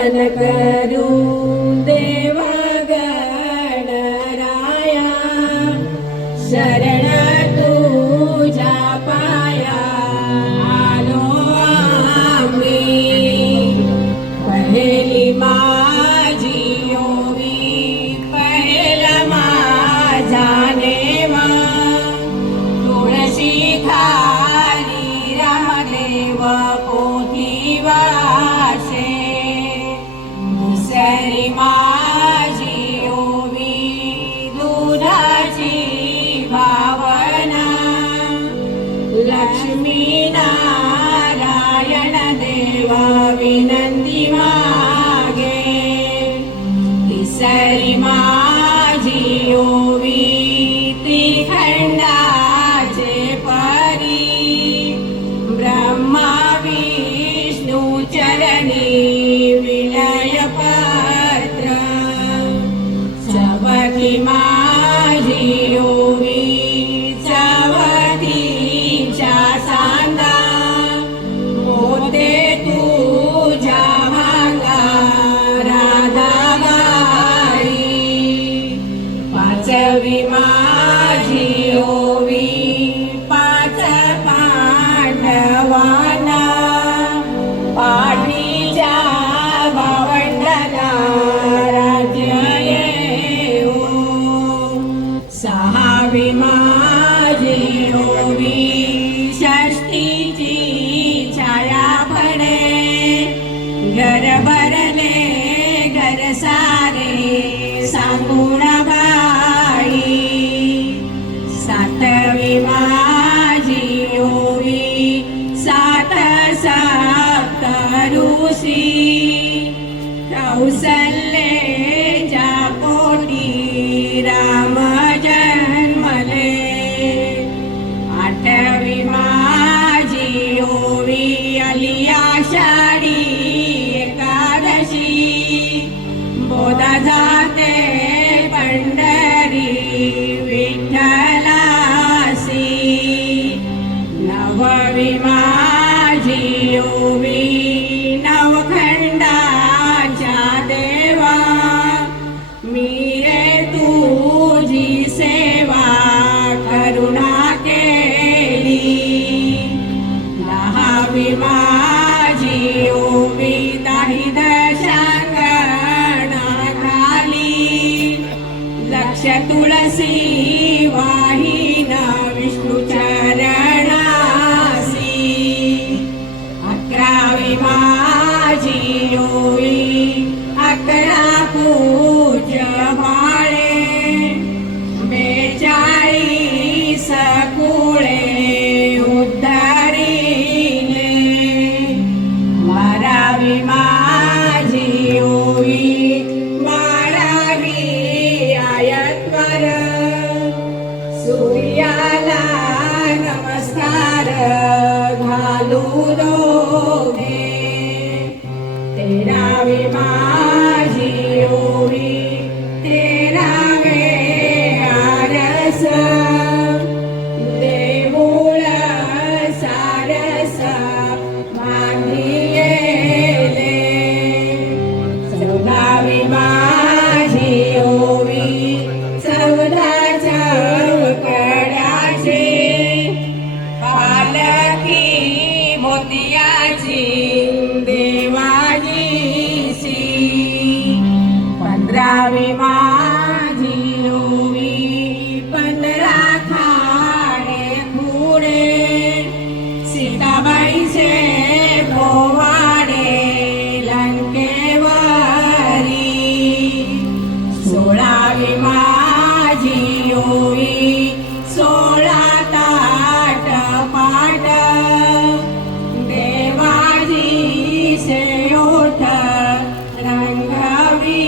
करू देव गणराया, शरण तुझ्या पाया आलो आम्ही. पहिली माझी ओवी पहिला माझा नेवा, तुळशी खाली रामदेव पोथी वाचे. दुसरी माझी ओवी दुधाची भावना, लक्ष्मी नारायण देवा विनंती मागे. तिसरी माझी ओवी त्रिखंडाचे परी, ब्रह्मा विष्णू चरणी विनय पत्र. चवथी माझी ओवी चवथीच्या सांगा, मोते तुझ्या मागा राधाबाई. पाचवी माझी ओवी पाच पांडवांना, पाठीच्या भावंडाला राज्य येऊ. सहावी माझी ओवी षष्टीची छाया पडे, घर भरले घर सारे सांगून बाई. सातवी माझी ओवी सात सप्त ऋषी, कौसल्याच्या पोटी राम जन्मले. आठवी माझी ओवी आली आषाढी एकादशी, बोधा जाते पंढरी विठ्ठलासी. नववी माझी ओवी नवखंडाच्या देवा, मी रे तुझी सेवा करुणा केली. दहावी माझी ओवी दाही दशांगणाखाली, लक्ष तुळसी वाहिन विष्णू चरणासी. अकरावी माझी ओवी अकरा पूज्य माळे, 42 कुळे उद्धारिले. 12वी माझी ओवी 12वी आयतवर, सूर्याला नमस्कार घालू दोघे. 13वी माझी ओवी 13वे आरस, देऊळ सारस बांधिले. 14वी माझी ओवी 14 चौकड्याची, पालखी मोतियाची देवाजीची. 15वी माझी ओवी 15 खाडे खुडे, सीताबाईचे पोवाडे लंकेवरी. 16वी माझी ओवी 16 ताट पाट, देवाजीचे ओठ रंगविले.